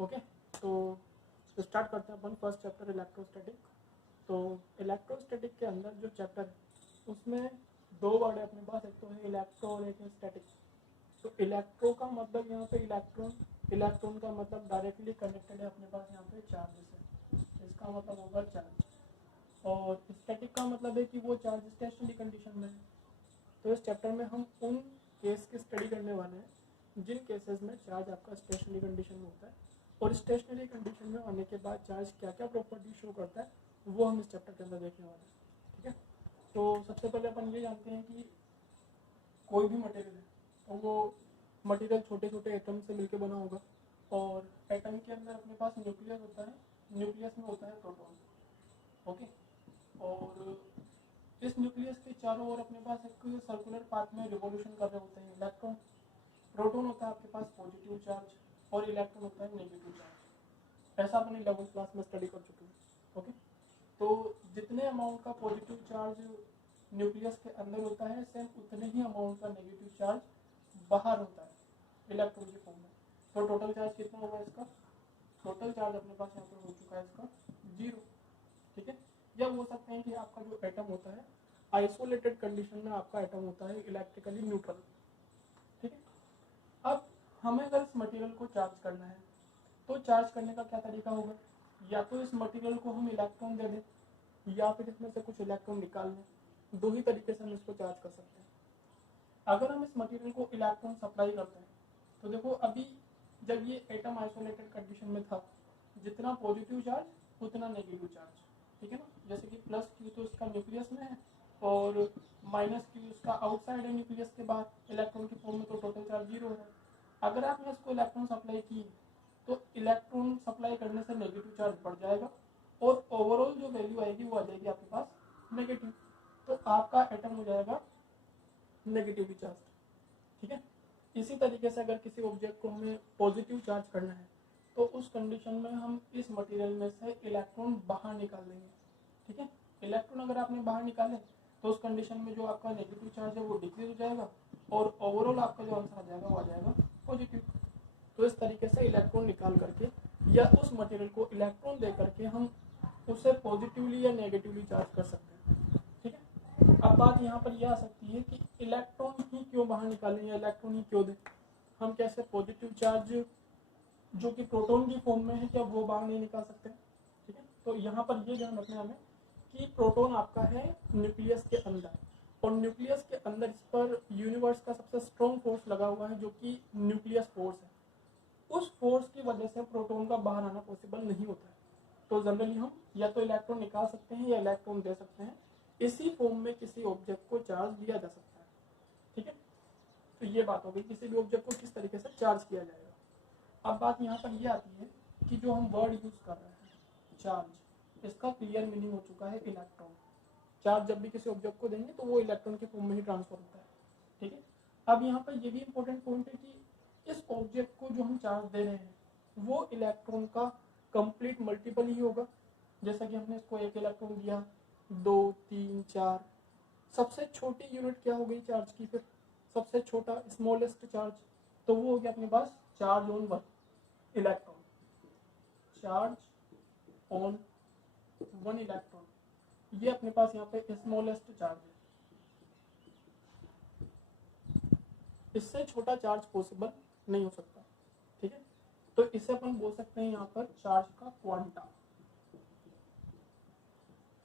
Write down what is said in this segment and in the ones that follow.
Okay, तो start करते हैं अपन फर्स्ट चैप्टर इलेक्ट्रोस्टैटिक। तो इलेक्ट्रोस्टैटिक के अंदर जो चैप्टर है उसमें दो वर्ड है अपने पास, एक तो है इलेक्ट्रो और एक है स्टैटिक। तो इलेक्ट्रो का मतलब यहाँ पे इलेक्ट्रॉन, इलेक्ट्रॉन का मतलब डायरेक्टली कनेक्टेड है अपने पास यहाँ पे चार्ज से, इसका मतलब होगा चार्ज। और स्टैटिक का मतलब है कि वो चार्ज स्टेशनरी कंडीशन में है। तो इस चैप्टर में हम उन केस की स्टडी करने वाले हैं जिन केसेस में चार्ज आपका स्टेशनरी कंडीशन में होता है, और स्टेशनरी कंडीशन में आने के बाद चार्ज क्या क्या प्रॉपर्टी शो करता है वो हम इस चैप्टर के अंदर देखने वाले हैं। ठीक है, तो सबसे पहले अपन ये जानते हैं कि कोई भी मटेरियल है तो वो मटेरियल छोटे छोटे एटम से मिलकर बना होगा, और एटम के अंदर अपने पास न्यूक्लियस होता है, न्यूक्लियस में होता है प्रोटॉन। ओके, और इस न्यूक्लियस के चारों ओर अपने पास एक सर्कुलर पाथ में रिवॉल्यूशन कर रहे होते हैं इलेक्ट्रॉन। प्रोटॉन होता है आपके पास पॉजिटिव चार्ज और इलेक्ट्रॉन होता है नेगेटिव चार्ज। ऐसा अपन 11th क्लास में स्टडी कर चुके हैं। ओके, तो जितने अमाउंट का पॉजिटिव चार्ज न्यूक्लियस के अंदर होता है, सेम उतने ही अमाउंट का नेगेटिव चार्ज बाहर होता है इलेक्ट्रॉन के फॉर्म में। तो टोटल चार्ज कितना होगा इसका? टोटल चार्ज अपने पास यहाँ पर हो चुका है इसका 0। ठीक है, या हो सकते हैं कि आपका जो एटम होता है आइसोलेटेड कंडीशन में आपका एटम होता है इलेक्ट्रिकली न्यूट्रल। ठीक है, अब हमें अगर इस मटेरियल को चार्ज करना है तो चार्ज करने का क्या तरीका होगा? या तो इस मटेरियल को हम इलेक्ट्रॉन दे दें या फिर इसमें से कुछ इलेक्ट्रॉन निकाल लें। दो ही तरीके से हम इसको चार्ज कर सकते हैं। अगर हम इस मटेरियल को इलेक्ट्रॉन सप्लाई करते हैं तो देखो अभी जब ये एटम आइसोलेटेड कंडीशन में था, जितना पॉजिटिव चार्ज उतना नेगेटिव चार्ज। ठीक है ना, जैसे कि प्लस क्यू तो इसका न्यूक्लियस में है और माइनस क्यू इसका आउटसाइड है न्यूक्लियस के बाहर इलेक्ट्रॉन के फॉर्म में, तो टोटल चार्ज 0 है। अगर आपने इसको इलेक्ट्रॉन सप्लाई की तो इलेक्ट्रॉन सप्लाई करने से नेगेटिव चार्ज बढ़ जाएगा और ओवरऑल जो वैल्यू आएगी वो आ जाएगी आपके पास नेगेटिव। तो आपका एटम हो जाएगा नेगेटिवली चार्ज। ठीक है, इसी तरीके से अगर किसी ऑब्जेक्ट को हमें पॉजिटिव चार्ज करना है तो उस कंडीशन में हम इस मटेरियल में से इलेक्ट्रॉन बाहर निकाल देंगे। ठीक है, इलेक्ट्रॉन अगर आपने बाहर निकाले तो उस कंडीशन में जो आपका नेगेटिव चार्ज है वो डिक्रीज हो जाएगा और ओवरऑल आपका जो आंसर आ जाएगा वो आ जाएगा पॉजिटिव। तो इस तरीके से इलेक्ट्रॉन निकाल करके या उस मटेरियल को इलेक्ट्रॉन दे करके हम उसे पॉजिटिवली या नेगेटिवली चार्ज कर सकते हैं। ठीक है, अब बात यहाँ पर यह आ सकती है कि इलेक्ट्रॉन ही क्यों बाहर निकालें या इलेक्ट्रॉन ही क्यों दें? हम कैसे पॉजिटिव चार्ज जो कि प्रोटॉन की फॉर्म में है क्या वो बाहर नहीं निकाल सकते? ठीक है, तो यहाँ पर ये ध्यान रखना हमें कि प्रोटॉन आपका है न्यूक्लियस के अंदर, और न्यूक्लियस के अंदर इस पर यूनिवर्स का सबसे स्ट्रॉन्ग फोर्स लगा हुआ है जो कि न्यूक्लियस फोर्स है। उस फोर्स की वजह से प्रोटॉन का बाहर आना पॉसिबल नहीं होता है। तो जनरली हम या तो इलेक्ट्रॉन निकाल सकते हैं या इलेक्ट्रॉन दे सकते हैं। इसी फॉर्म में किसी ऑब्जेक्ट को चार्ज दिया जा सकता है। ठीक है, तो ये बात हो गई किसी भी ऑब्जेक्ट को किस तरीके से चार्ज किया जाएगा। अब बात यहाँ पर यह आती है कि जो हम वर्ड यूज कर रहे हैं चार्ज, इसका क्लियर मीनिंग हो चुका है इलेक्ट्रॉन। चार्ज जब भी किसी ऑब्जेक्ट को देंगे तो वो इलेक्ट्रॉन के फॉर्म में ही ट्रांसफर होता है। ठीक है, अब यहाँ पर ये भी इंपॉर्टेंट पॉइंट है कि इस ऑब्जेक्ट को जो हम चार्ज दे रहे हैं वो इलेक्ट्रॉन का कंप्लीट मल्टीपल ही होगा। जैसा कि हमने इसको एक इलेक्ट्रॉन दिया, 2, 3, 4, सबसे छोटी यूनिट क्या हो गई चार्ज की? फिर सबसे छोटा स्मॉलेस्ट चार्ज तो वो हो गया अपने पास charge on 1 electron. Charge on 1 electron ये अपने पास यहाँ पे स्मॉलेस्ट चार्ज है। इससे छोटा चार्ज पॉसिबल नहीं हो सकता। ठीक है, तो इसे अपन बोल सकते हैं यहाँ पर चार्ज का क्वांटा।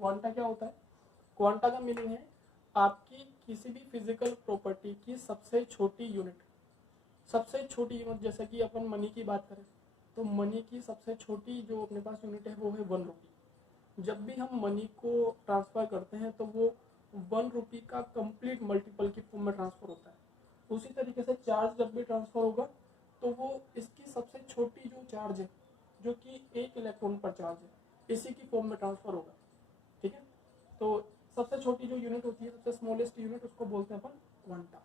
क्वांटा क्या होता है? क्वांटा का मीनिंग है आपकी किसी भी फिजिकल प्रॉपर्टी की सबसे छोटी यूनिट। सबसे छोटी यूनिट जैसे कि अपन मनी की बात करें तो मनी की सबसे छोटी जो अपने पास यूनिट है वो है 1 रुपी। जब भी हम मनी को ट्रांसफर करते हैं तो वो 1 रुपी का कंप्लीट मल्टीपल की फॉर्म में ट्रांसफर होता है। उसी तरीके से चार्ज जब भी ट्रांसफर होगा तो वो इसकी सबसे छोटी जो चार्ज है जो कि 1 इलेक्ट्रॉन पर चार्ज है इसी की फॉर्म में ट्रांसफर होगा। ठीक है, तो सबसे छोटी जो यूनिट होती है सबसे स्मॉलेस्ट यूनिट उसको बोलते हैं अपन क्वांटा।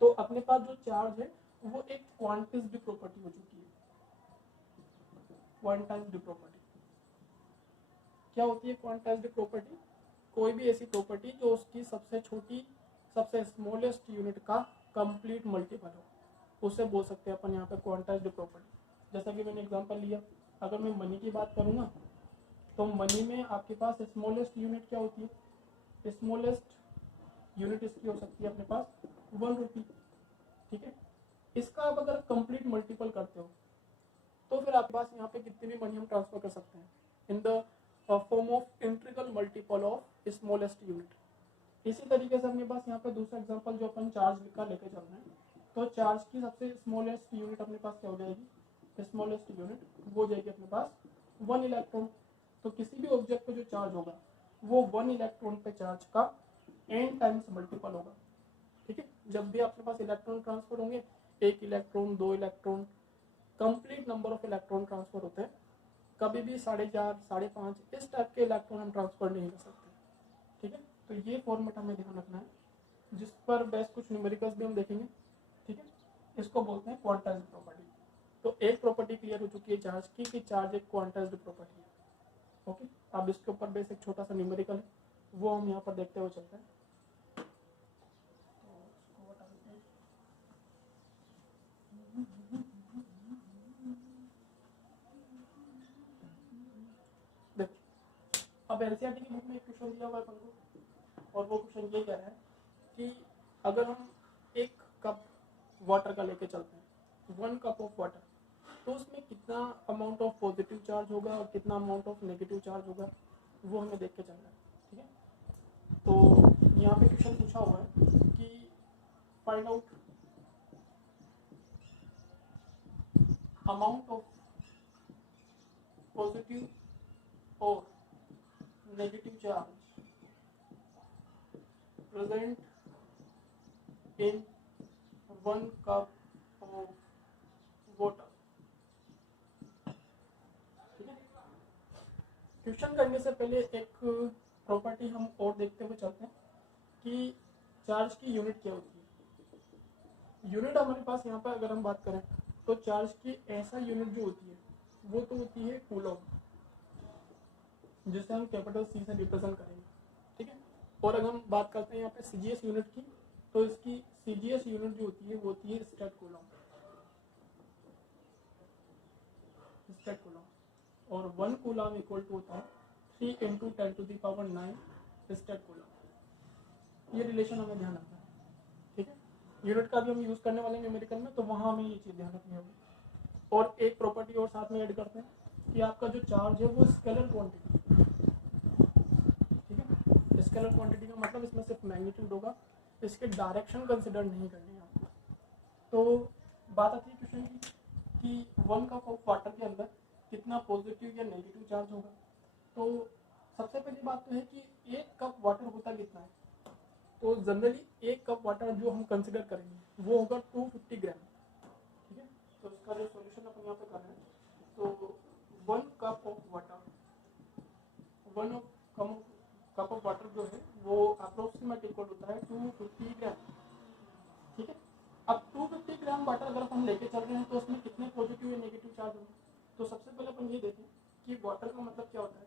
तो अपने पास जो चार्ज है वो एक क्वांटिज्ड प्रॉपर्टी हो चुकी है। क्वांटाइज्ड प्रॉपर्टी क्या होती है? क्वांटाइज्ड प्रॉपर्टी कोई भी ऐसी प्रॉपर्टी जो उसकी सबसे छोटी सबसे स्मॉलेस्ट यूनिट का कंप्लीट मल्टीपल हो, उसे बोल सकते हैं अपन यहाँ पे क्वांटाइज्ड प्रॉपर्टी। जैसा कि मैंने एग्जांपल लिया, अगर मैं मनी की बात करूँ ना, तो मनी में आपके पास स्मॉलेस्ट यूनिट क्या होती है, स्मॉलेस्ट यूनिट इसकी हो सकती है अपने पास 1 रुपी, ठीक है। इसका आप अगर कंप्लीट मल्टीपल करते हो तो फिर आपके पास यहाँ पे कितनी भी मनी हम ट्रांसफर कर सकते हैं in the form of integral multiple of smallest unit. इसी तरीके से अपने पास यहाँ पे दूसरा एग्जांपल जो अपन चार्ज का लेके चल रहे हैं, तो चार्ज की सबसे स्मॉलेस्ट यूनिट अपने पास क्या हो जाएगी, स्मॉलेस्ट यूनिट वो हो जाएगी अपने पास 1 इलेक्ट्रॉन। तो किसी भी ऑब्जेक्ट पे जो चार्ज होगा वो 1 इलेक्ट्रॉन पे चार्ज का n टाइम्स मल्टीपल होगा, ठीक है। जब भी आपके पास इलेक्ट्रॉन ट्रांसफर होंगे, 1 electron, 2 electron, complete number of electron transfer होते हैं। कभी भी 4.5, 5.5 इस टाइप के इलेक्ट्रॉन हम ट्रांसफर नहीं कर सकते, ठीक है। तो ये फॉर्मेट हमें ध्यान रखना है, जिस पर बेस्ट कुछ न्यूमेरिकल्स भी हम देखेंगे, ठीक है। इसको बोलते हैं क्वांटाइज्ड प्रॉपर्टी। तो एक प्रॉपर्टी क्लियर हो चुकी है चार्ज की कि चार्ज एक क्वांटाइज्ड प्रॉपर्टी है, ओके। अब इसके ऊपर बेस एक छोटा सा न्यूमेरिकल है, वो हम यहाँ पर देखते हुए चलते हैं। अब एनसीईआरटी की बुक में एक क्वेश्चन दिया हुआ है अपन को, और वो क्वेश्चन ये कह रहा है कि अगर हम एक कप वाटर का लेके चलते हैं, 1 कप ऑफ वाटर, तो उसमें कितना अमाउंट ऑफ पॉजिटिव चार्ज होगा और कितना अमाउंट ऑफ नेगेटिव चार्ज होगा, वो हमें देख के चलना है, ठीक है। तो यहाँ पे क्वेश्चन पूछा हुआ है कि find out amount of positive और negative charge present in 1 cup of water, ठीक है। क्वेश्चन करने से पहले एक प्रॉपर्टी हम और देखते हुए चलते हैं कि चार्ज की यूनिट क्या होती है। यूनिट हमारे पास यहाँ पर अगर हम बात करें तो चार्ज की ऐसा यूनिट जो होती है वो तो होती है कूलम, जिसे हम कैपिटल सी से रिप्रेजेंट करेंगे, ठीक है। और अगर हम बात करते हैं यहाँ पे सीजीएस यूनिट की, तो इसकी सीजीएस यूनिट जो होती है वो होती है स्टेट कूलम, स्टेट कूलम। और 1 कूलम इक्वल टू होता है 3 × 10⁹ स्टेट कूलम। ये रिलेशन हमें ध्यान रखना है, ठीक है। यूनिट का भी हम यूज करने वाले न्यूमेरिकल में, तो वहाँ हमें ये चीज़ ध्यान रखनी होगी। और एक प्रॉपर्टी और साथ में ऐड करते हैं कि आपका जो चार्ज है वो स्केलर क्वांटिटी, स्केलर क्वांटिटी का मतलब इसमें सिर्फ मैग्नीट्यूड होगा, इसके डायरेक्शन कंसिडर नहीं करनी है आपको। तो बात आती है क्वेश्चन की कि 1 कप ऑफ वाटर के अंदर कितना पॉजिटिव या नेगेटिव चार्ज होगा। तो सबसे पहली बात तो है कि 1 कप वाटर होता कितना है। तो जनरली 1 कप वाटर जो हम कंसिडर करेंगे वो होगा 250 ग्राम, ठीक है। तो इसका जो सॉल्यूशन अपन यहाँ पे कर रहे हैं, तो 1 cup of water, 1 cup of water जो है वो अप्रोक्सीमेट इक्वल होता है 250 ग्राम, ठीक है। अब 250 ग्राम वाटर अगर हम लेके चल रहे हैं तो उसमें कितने पॉजिटिव या नेगेटिव चार्ज होंगे। तो सबसे पहले अपन ये देखें कि वाटर का मतलब क्या होता है।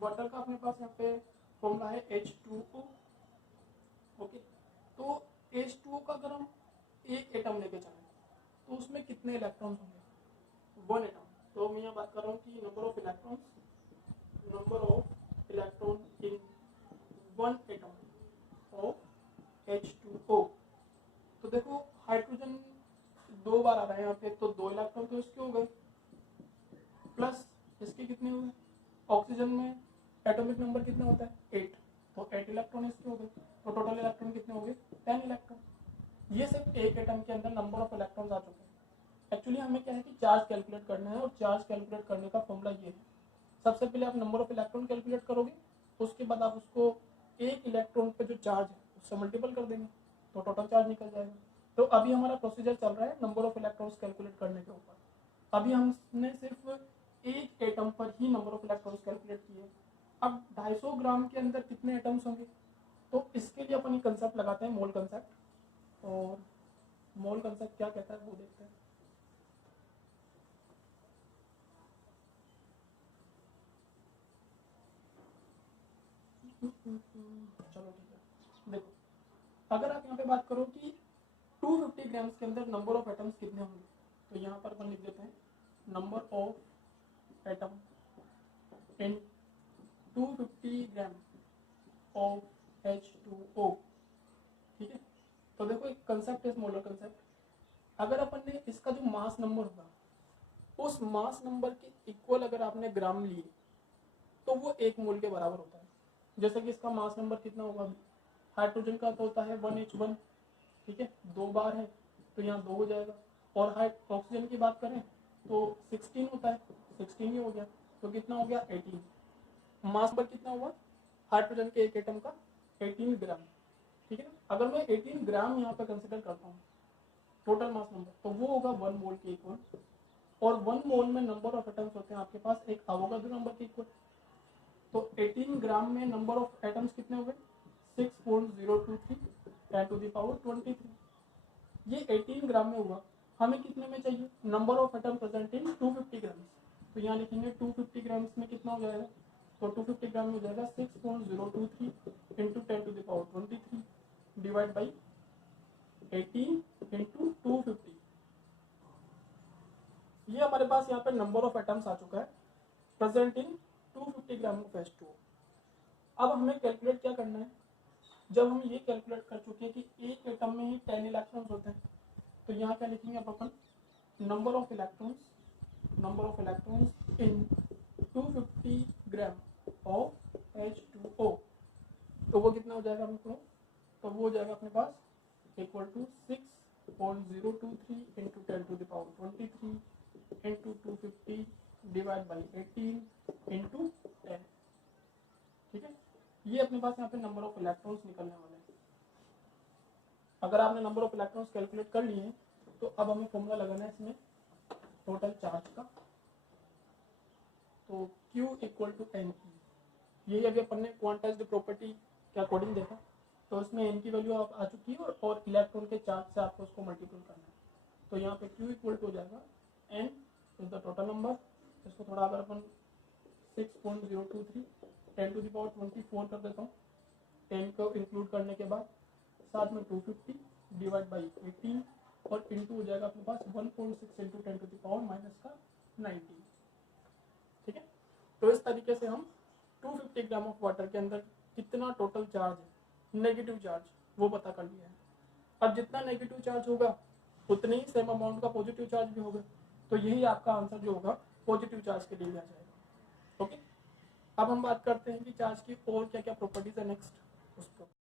वाटर का अपने पास यहाँ पे फॉर्मूला है H2O, ओके। तो H2O का अगर हम एक एटम लेके चलें तो उसमें कितने इलेक्ट्रॉन्स होंगे, 1 एटम। तो मैं यहाँ बात कर रहा हूँ कि number of electrons in 1 atom of H2O। तो देखो हाइड्रोजन 2 बार आ रहा है यहाँ पे, तो 2 इलेक्ट्रॉन तो इसके हो गए, प्लस इसके कितने हो गए, ऑक्सीजन में एटॉमिक नंबर कितना होता है 8, तो 8 इलेक्ट्रॉन इसके हो गए, तो टोटल इलेक्ट्रॉन कितने हो गए 10 इलेक्ट्रॉन। ये सिर्फ एक एटम के अंदर नंबर ऑफ इलेक्ट्रॉन्स आ चुके हैं। एक्चुअली हमें क्या है कि चार्ज कैलकुलेट करना है, और चार्ज कैलकुलेट करने का फॉर्मूला ये है, सबसे पहले आप नंबर ऑफ इलेक्ट्रॉन कैलकुलेट करोगे, उसके बाद आप उसको एक इलेक्ट्रॉन पे जो चार्ज है उससे मल्टीपल कर देंगे, तो टोटल चार्ज निकल जाएगा। तो अभी हमारा प्रोसीजर चल रहा है नंबर ऑफ इलेक्ट्रॉन्स कैलकुलेट करने के ऊपर। अभी हमने सिर्फ एक एटम पर ही नंबर ऑफ इलेक्ट्रॉन्स कैलकुलेट किए। अब 250 ग्राम के अंदर कितने एटम्स होंगे, तो इसके लिए अपन ये कंसेप्ट लगाते हैं मोल कंसेप्ट। और मोल कंसेप्ट क्या कहता है वो देखते हैं। चलो ठीक है, देखो अगर आप यहाँ पे बात करो कि 250 ग्राम्स के अंदर नंबर ऑफ एटम्स कितने होंगे, तो यहाँ पर अपन लिख देते हैं number of atom in 250 gram of H2O। ठीक है, तो देखो एक कंसेप्ट है मोलर कंसेप्ट। अगर अपन ने इसका जो मास नंबर होगा उस मास नंबर के इक्वल अगर आपने ग्राम लिए तो वो 1 मोल के बराबर होता है। जैसे कि इसका मास नंबर कितना होगा, हाइड्रोजन का तो होता है 1H1, ठीक है, 2 बार है तो यहाँ 2 हो जाएगा। और ऑक्सीजन की बात करें तो 16 होता है, 16 ही हो गया, तो कितना हो गया 18। मास पर कितना हुआ हाइड्रोजन के एक एटम का 18 ग्राम। ठीक है ना, अगर मैं 18 ग्राम यहाँ पर कंसिडर करता हूँ टोटल मास नंबर तो वो होगा 1 मोल के इक्वल। और 1 मोल में नंबर ऑफ एटम्स होते हैं आपके पास एक अवोगाड्रो नंबर के इक्वल। तो 18 ग्राम में नंबर ऑफ एटम्स कितने हो गए 6.023 10 टू द पावर 23। ये 18 ग्राम में हुआ। हमें कितने में चाहिए, number of atom present in 250 grams. तो यहाँ लिखेंगे 250 ग्राम्स में कितना हो जाएगा, तो 250 ग्राम में हो जाएगा 6.023 into 10 to the power 23 divide by 18 into 250। ये हमारे पास यहाँ पे नंबर ऑफ एटम्स आ चुका है present in 250 gram of H2O। अब हमें कैलकुलेट क्या करना है, जब हम ये कैलकुलेट कर चुके हैं कि एक एटम में ही 10 इलेक्ट्रॉन्स होते हैं तो यहाँ क्या लिखेंगे अब अपन, number of electrons in 250 gram of H2O। तो वो कितना हो जाएगा हमको, तो वो हो जाएगा अपने पास equal to 6.023 into 10 to the power 23 into 250 divide by 18 into 10। ठीक है, ये अपने पास यहाँ पे नंबर ऑफ इलेक्ट्रॉन्स निकलने वाले हैं। अगर आपने नंबर ऑफ इलेक्ट्रॉन्स कैलकुलेट कर लिए तो अब हमें फॉर्मूला लगाना है इसमें टोटल चार्ज का। तो Q equal to n e, यही अभी अपन ने क्वांटाइज्ड प्रॉपर्टी के अकॉर्डिंग देखा। तो इसमें एन की वैल्यू आप आ चुकी है और इलेक्ट्रॉन के चार्ज से आपको उसको मल्टीपल करना है। तो यहाँ पे Q इक्वल टू हो जाएगा n is the total number. इसको थोड़ा अगर अपन 6.023 10 टू द पावर 24 कर देता हूँ, 10 को इंक्लूड करने के बाद साथ में 250 डिवाइड बाई 18 और इंटू हो जाएगा अपने पास 1.6 into 10 to the power minus का 19। ठीक है, तो इस तरीके से हम 250 ग्राम ऑफ वाटर के अंदर कितना टोटल चार्ज है, नेगेटिव चार्ज, वो पता कर लिया है। अब जितना नेगेटिव चार्ज होगा उतने ही सेम अमाउंट का पॉजिटिव चार्ज भी होगा। तो यही आपका आंसर जो होगा पॉजिटिव चार्ज के लिए आ जाएगा। ओके, अब हम बात करते हैं कि चार्ज की और क्या क्या प्रॉपर्टीज है नेक्स्ट उसको।